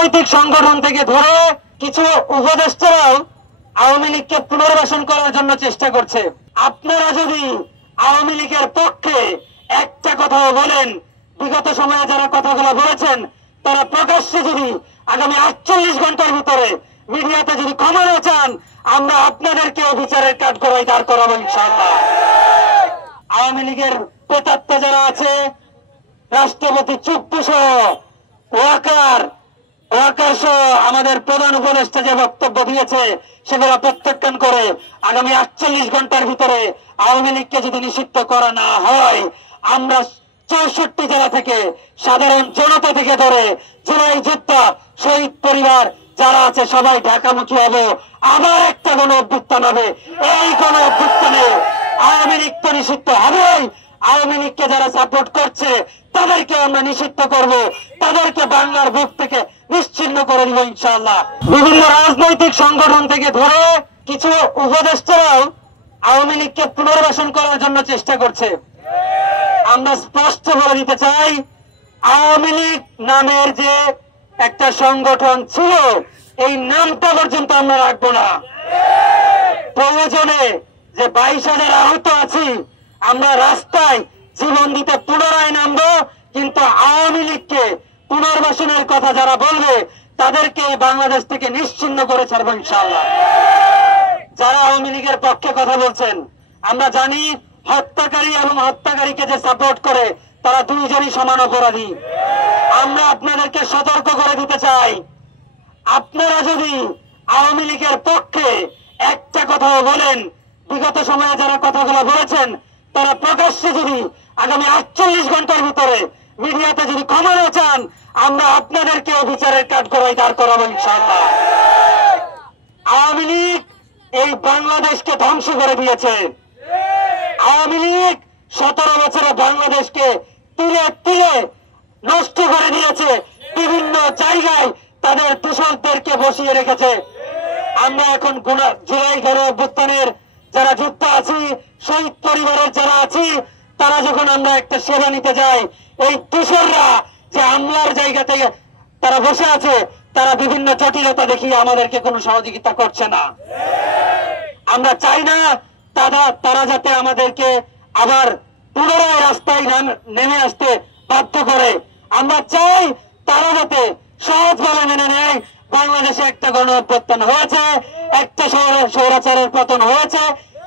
রাজনৈতিক সংগঠন থেকে ধরে কিছু উপদেষ্টারাও আওয়ামী লীগকে পুনর্বাসন করার জন্য চেষ্টা করছে। আপনারা যদি আওয়ামী লীগের পক্ষে একটা কথাও বলেন, বিগত সময়ে যারা কথাগুলো বলেছেন তারা প্রকাশ্যে যদি আগামী 48 ঘন্টার ভিতরে মিডিয়াতে যদি ক্ষমা না চান, আমরা আপনাদেরকে বিচারের কাঠগড়ায় দাঁড় করাবো ইনশাআল্লাহ। আওয়ামী লীগের প্রেতাত্মা যারা আছে, রাষ্ট্রপতি চুপ্পু সহ ওয়াকার সহ আমাদের প্রধান উপদেষ্টা যে বক্তব্য দিয়েছে সেগুলো প্রত্যাখ্যান করে আগামী 48 ঘন্টার ভিতরে আওয়ামী লীগকে যদি নিষিদ্ধ করা না হয়, আমরা 64 জেলা থেকে সাধারণ জনতা থেকে ধরে জুলাই যোদ্ধা শহীদ পরিবার যারা আছে সবাই ঢাকামুখী হবো। আবার একটা গণ অভ্যুত্থান হবে। এই গণ অভ্যুত্থানে আওয়ামী লীগ তো নিষিদ্ধ হবেই, আওয়ামী লীগকে যারা সাপোর্ট করছে তাদেরকে আমরা নিষিদ্ধ করব, তাদেরকে বাংলার বুক থেকে নিশ্চিহ্ন করে দিব ইনশাআল্লাহ। বিভিন্ন রাজনৈতিক সংগঠন থেকে ধরে কিছু উপদেষ্টারাও আওয়ামী লীগকে পুনর্বাসন করার জন্য চেষ্টা করছে। আমরা স্পষ্ট বলে দিতে চাই, আওয়ামী লীগ নামের যে একটা সংগঠন ছিল, এই নামটা পর্যন্ত আমরা রাখবো না। প্রয়োজনে যে 22,000 আহত আছি, আমরা রাস্তায় জীবন দিতে পুনরায় নামবো, কিন্তু আওয়ামী লীগকে পুনর্বাসনের কথা যারা বলবে তাদেরকে বাংলাদেশ থেকে নিশ্চিহ্ন করে ছাড়বো ইনশাআল্লাহ। যারা আওয়ামী লীগের পক্ষে কথা বলছেন, আমরা জানি হত্যাকারী এবং হত্যাকারীকে যে সাপোর্ট করে তারা দুইজনই সমান অপরাধী। আমরা আপনাদেরকে সতর্ক করে দিতে চাই, আপনারা যদি আওয়ামী লীগের পক্ষে একটা কথাও বলেন, বিগত সময়ে যারা কথাগুলো বলেছেন তারা প্রকাশ্যে যদি আগামী 48 ঘন্টার ভিতরে মিডিয়াতে যদি ক্ষমা না চান, আমরা আপনাদেরকে বিচারের কাঠগড়ায় দাঁড় করাবো ইনশাআল্লাহ। আওয়ামী লীগ এই বাংলাদেশকে ধ্বংস করে দিয়েছে। আওয়ামী লীগ 17 বছরে বাংলাদেশকে তিলে তিলে নষ্ট করে দিয়েছে। বিভিন্ন জায়গায় তাদের দূষকদেরকে বসিয়ে রেখেছে। আমরা এখন জুলাই গণ অভ্যুত্থানের যারা যুদ্ধ আছি, শহীদ পরিবারের যারা আছি, তারা যখন আমরা একটা সেবা নিতে যাই, এই দূষররা যে আমলার জায়গা থেকে তারা বসে আছে, তারা বিভিন্ন জটিলতা দেখিয়ে আমাদেরকে কোনো সহযোগিতা করছে না। আমরা চাই না তারা যাতে আমাদেরকে আবার পুনরায় রাস্তায় নেমে আসতে বাধ্য করে। আমরা চাই তারা যাতে সহজভাবে মেনে নেয় বাংলাদেশে একটা গণ অভ্যুত্থান হয়েছে, একটা স্বৈরাচারের পতন হয়েছে,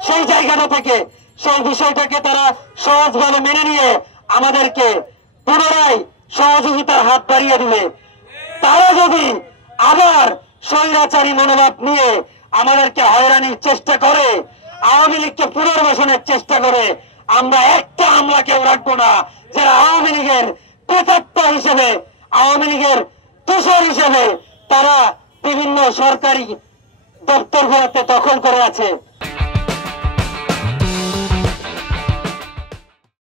সেই জায়গাটা থেকে সেই বিষয়টাকে তারা সহজভাবে মেনে নিয়ে আমাদেরকে পুনরায় সহযোগিতার হাত বাড়িয়ে দিবে। তারা যদি আবার স্বৈরাচারী মনোভাব নিয়ে আমাদেরকে হয়রানির চেষ্টা করে, আওয়ামী লীগকে পুনর্বাসনের চেষ্টা করে, আমরা একটা আমলাকেও রাখবো না যারা আওয়ামী লীগের প্রেতাত্মা হিসেবে, আওয়ামী লীগের দোষর হিসেবে তারা বিভিন্ন সরকারি দপ্তরগুলোতে দখল করে আছে।